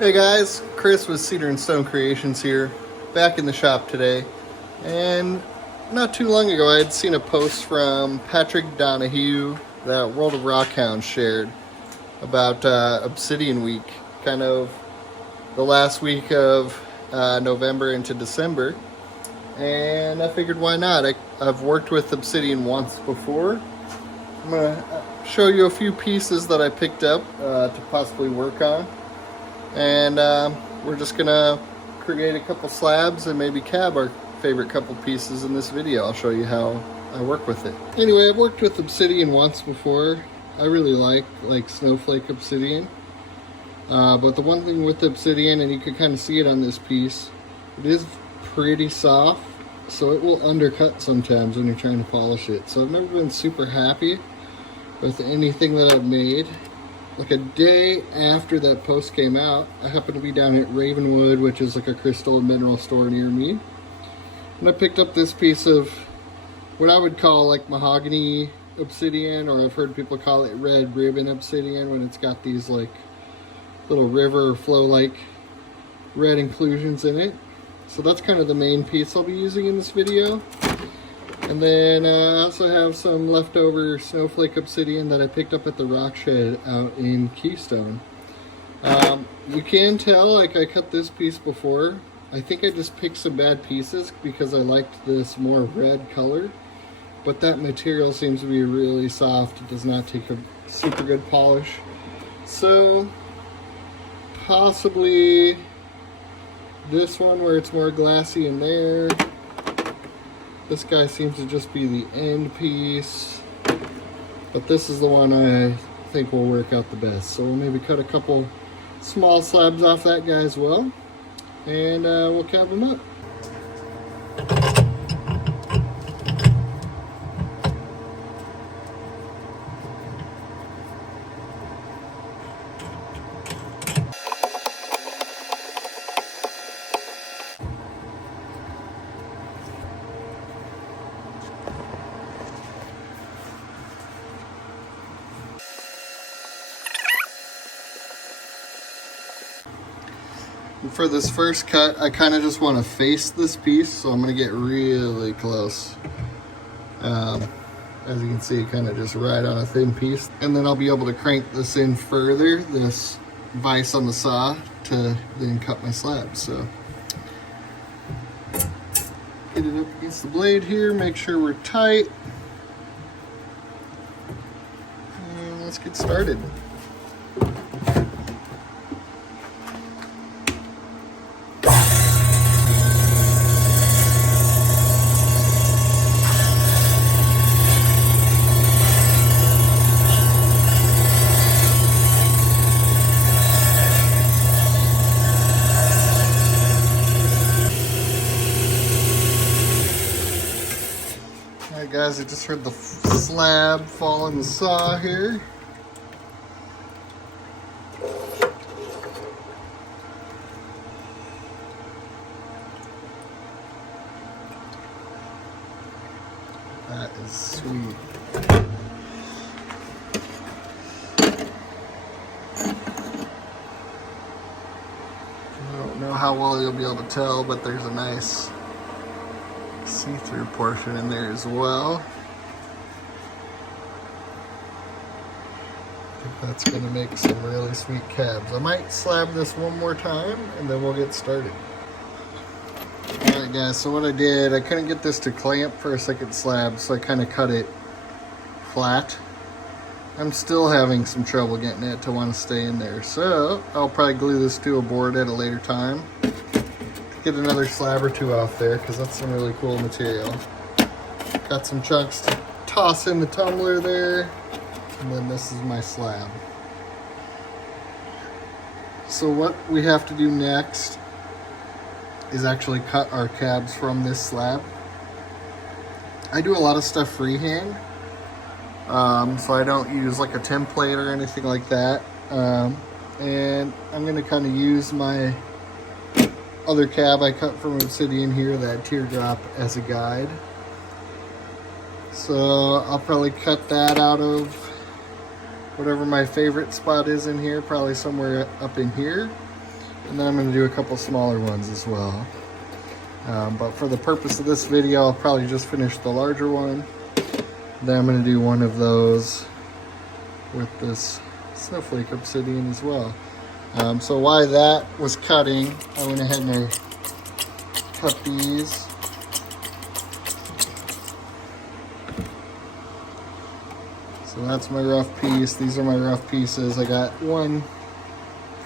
Hey guys, Chris with Cedar and Stone Creations here, back in the shop today. And not too long ago I had seen a post from Patrick Donahue that World of Rockhound shared about Obsidian Week, kind of the last week of November into December. And I figured why not? I've worked with Obsidian once before. I'm going to show you a few pieces that I picked up to possibly work on. And we're just gonna create a couple slabs and maybe cab our favorite couple pieces in this video. I'll show you how I work with it. Anyway, I've worked with Obsidian once before. I really like snowflake Obsidian. But the one thing with Obsidian, and you can kind of see it on this piece, it is pretty soft, so it will undercut sometimes when you're trying to polish it. So I've never been super happy with anything that I've made. Like a day after that post came out, I happened to be down at Ravenwood, which is like a crystal and mineral store near me. And I picked up this piece of what I would call like mahogany obsidian, or I've heard people call it red ribbon obsidian when it's got these like little river flow like red inclusions in it. So that's kind of the main piece I'll be using in this video. And then I also have some leftover snowflake obsidian that I picked up at the rock shed out in Keystone. You can tell, like I cut this piece before. I think I just picked some bad pieces because I liked this more red color. But that material seems to be really soft. It does not take a super good polish. So possibly this one where it's more glassy in there. This guy seems to just be the end piece, but this is the one I think will work out the best. So we'll maybe cut a couple small slabs off that guy as well, and we'll cab them up. And for this first cut, I kind of just want to face this piece, so I'm going to get really close. As you can see, kind of just right on a thin piece. And then I'll be able to crank this in further, this vise on the saw, to then cut my slab. So get it up against the blade here, make sure we're tight. And let's get started. Alright guys, I just heard the slab fall in the saw here. That is sweet. I don't know how well you'll be able to tell, but there's a nice see-through portion in there as well. I think that's going to make some really sweet cabs. I might slab this one more time and then we'll get started. Alright guys, so what I did, I couldn't get this to clamp for a second slab, so I kind of cut it flat. I'm still having some trouble getting it to want to stay in there, so I'll probably glue this to a board at a later time. Get another slab or two off there, because that's some really cool material. Got some chunks to toss in the tumbler there, and then this is my slab. So what we have to do next is actually cut our cabs from this slab. I do a lot of stuff freehand, so I don't use like a template or anything like that. And I'm going to kind of use my other cab I cut from Obsidian here, that teardrop, as a guide. So I'll probably cut that out of whatever my favorite spot is in here, probably somewhere up in here. And then I'm going to do a couple smaller ones as well. But for the purpose of this video, I'll probably just finish the larger one. Then I'm going to do one of those with this snowflake obsidian as well. So while that was cutting, I went ahead and I cut these. So that's my rough piece. These are my rough pieces. I got one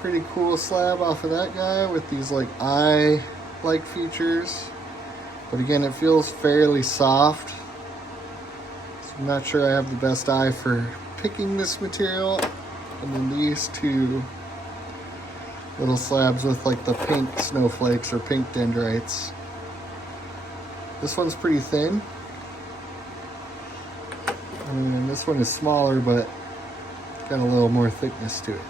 pretty cool slab off of that guy with these like eye-like features. But again, it feels fairly soft. So I'm not sure I have the best eye for picking this material. And then these two little slabs with like the pink snowflakes or pink dendrites. This one's pretty thin. And this one is smaller, but got a little more thickness to it.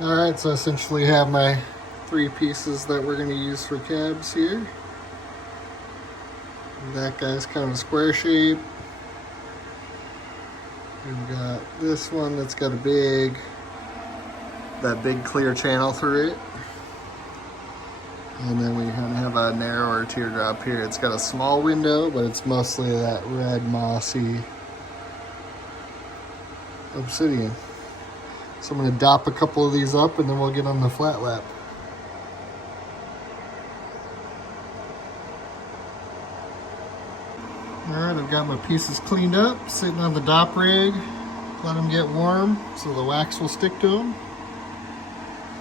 Alright, so I essentially have my 3 pieces that we're going to use for cabs here. That guy's kind of a square shape. We've got this one that's got that big clear channel through it. And then we kind of have a narrower teardrop here. It's got a small window, but it's mostly that red mossy obsidian. So I'm going to dop a couple of these up and then we'll get on the flat lap. Alright, I've got my pieces cleaned up, sitting on the dop rig. Let them get warm so the wax will stick to them.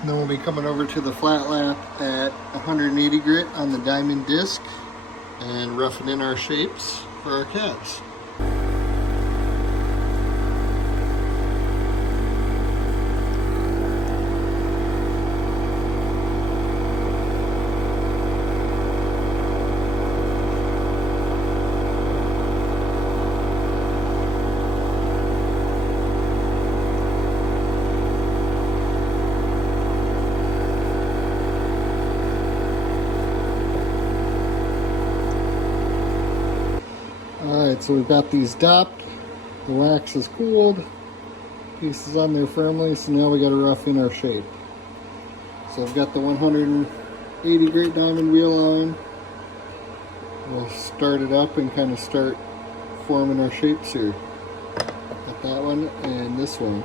And then we'll be coming over to the flat lap at 180 grit on the diamond disc and roughing in our shapes for our cabs. Alright, so we've got these dopped, the wax is cooled, pieces on there firmly, so now we got to rough in our shape. So I've got the 180 grit diamond wheel on. We'll start it up and kind of start forming our shapes here. Got that one and this one.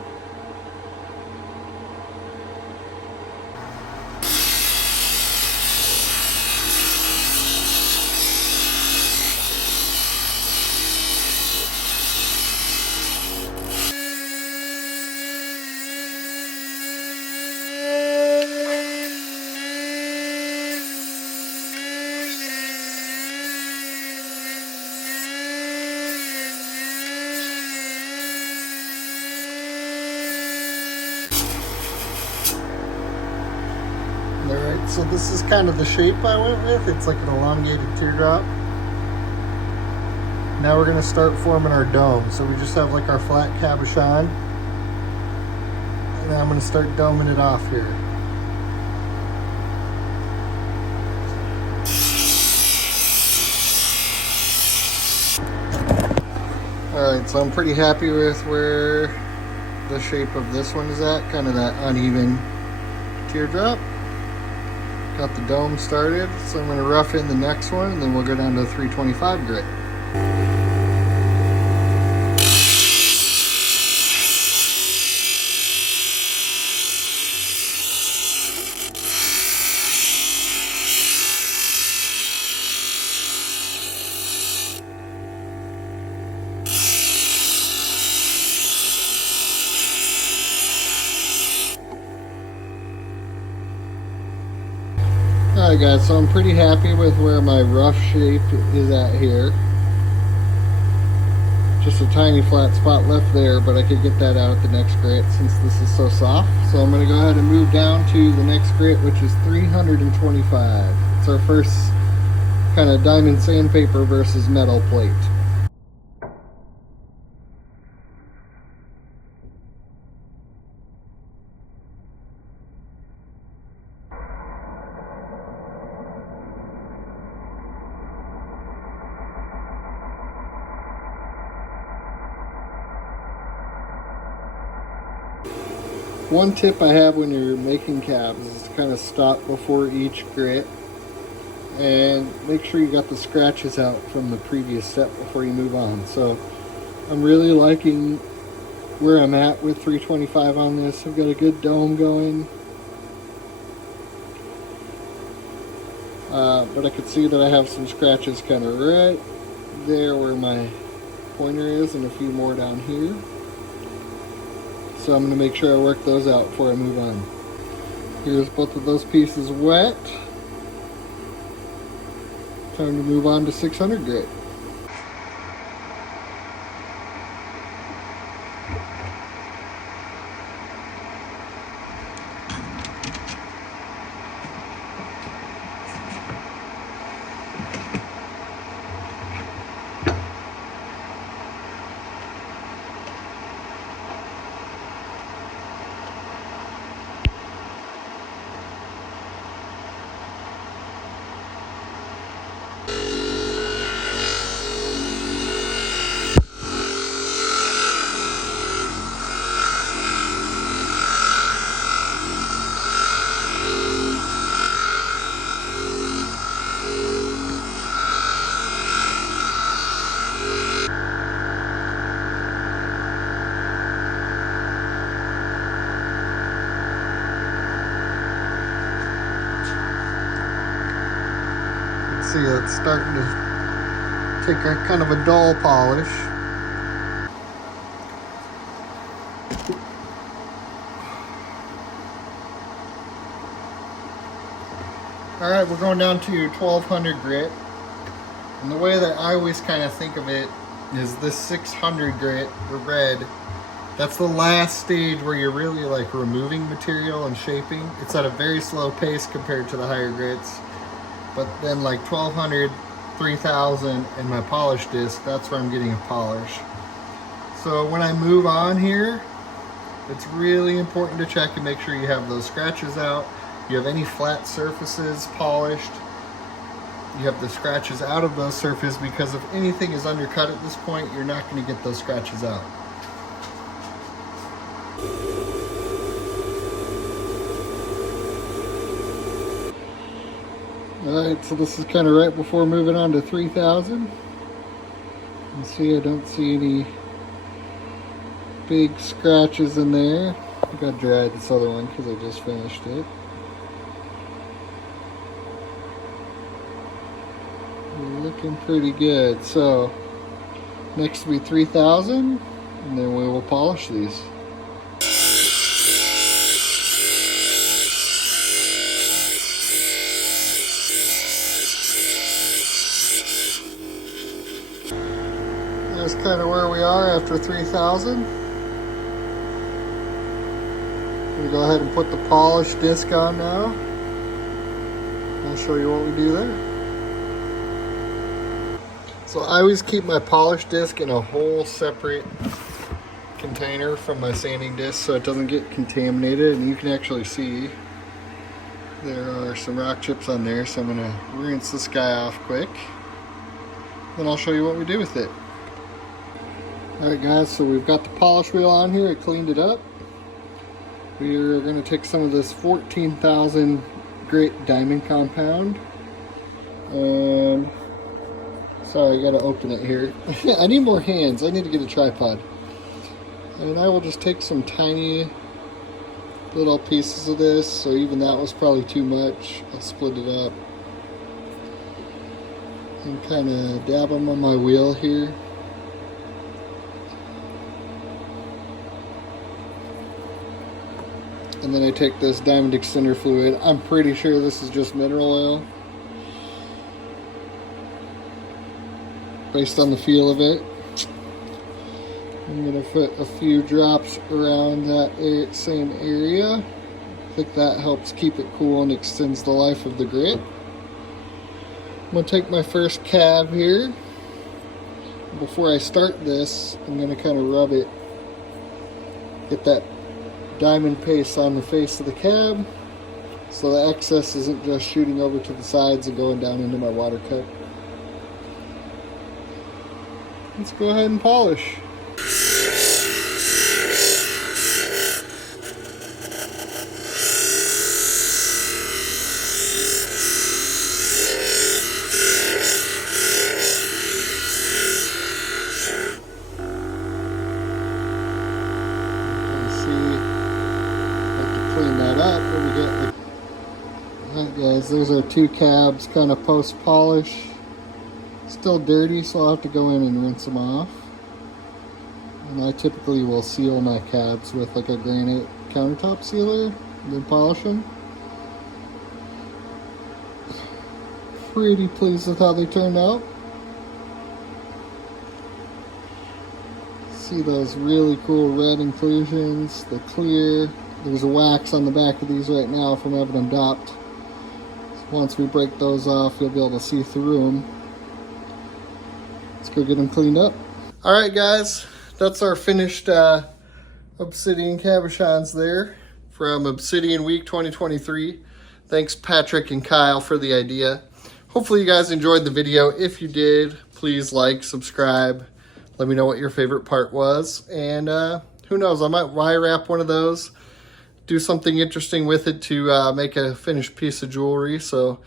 Alright, so this is kind of the shape I went with. It's like an elongated teardrop. Now we're going to start forming our dome. So we just have like our flat cabochon. And then I'm going to start doming it off here. Alright, so I'm pretty happy with where the shape of this one is at. Kind of that uneven teardrop. Got the dome started, so I'm going to rough in the next one and then we'll go down to 325 grit. Alright guys, so I'm pretty happy with where my rough shape is at here. Just a tiny flat spot left there, but I could get that out at the next grit since this is so soft. So I'm going to go ahead and move down to the next grit, which is 325. It's our first kind of diamond sandpaper versus metal plate. One tip I have when you're making cabs is to kind of stop before each grit and make sure you got the scratches out from the previous step before you move on. So I'm really liking where I'm at with 325 on this. I've got a good dome going, but I could see that I have some scratches kind of right there where my pointer is and a few more down here. So I'm going to make sure I work those out before I move on. Here's both of those pieces wet. Time to move on to 600 grit. See, it's starting to take a kind of a dull polish. Alright, we're going down to 1200 grit. And the way that I always kind of think of it is this 600 grit, the red, that's the last stage where you're really like removing material and shaping. It's at a very slow pace compared to the higher grits. But then like 1200, 3000 and my polish disc, that's where I'm getting a polish. So when I move on here, it's really important to check and make sure you have those scratches out. You have any flat surfaces polished. You have the scratches out of those surfaces, because if anything is undercut at this point, you're not going to get those scratches out. Alright, so this is kind of right before moving on to 3000. You see, I don't see any big scratches in there. I think I dried this other one because I just finished it. Looking pretty good. So, next will be 3000, and then we will polish these. That's kind of where we are after 3000. We'll go ahead and put the polish disc on now. I'll show you what we do there. So I always keep my polish disc in a whole separate container from my sanding disc so it doesn't get contaminated, and you can actually see there are some rock chips on there, so I'm going to rinse this guy off quick. Then I'll show you what we do with it. Alright guys, so we've got the polish wheel on here. I cleaned it up. We're going to take some of this 14,000 grit diamond compound. And sorry, I got to open it here. I need more hands. I need to get a tripod. And I will just take some tiny little pieces of this. So even that was probably too much. I'll split it up and kind of dab them on my wheel here. And then I take this diamond extender fluid. I'm pretty sure this is just mineral oil, based on the feel of it. I'm going to put a few drops around that same area. I think that helps keep it cool and extends the life of the grit. I'm going to take my first cab here. Before I start this, I'm going to kind of rub it, get that diamond paste on the face of the cab so the excess isn't just shooting over to the sides and going down into my water cup. Let's go ahead and polish. Clean that up, and we get alright guys, there's our two cabs kind of post polish. Still dirty, so I'll have to go in and rinse them off. And I typically will seal my cabs with like a granite countertop sealer and then polish them. Pretty pleased with how they turned out. See those really cool red inclusions, the clear. There's a wax on the back of these right now from having them dopped. So once we break those off, you'll be able to see through them. Let's go get them cleaned up. Alright guys, that's our finished Obsidian cabochons there from Obsidian Week 2023. Thanks Patrick and Kyle for the idea. Hopefully you guys enjoyed the video. If you did, please like, subscribe. Let me know what your favorite part was. And who knows, I might wire wrap one of those. Do something interesting with it to make a finished piece of jewelry. So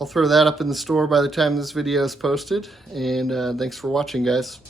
I'll throw that up in the store by the time this video is posted. And thanks for watching, guys.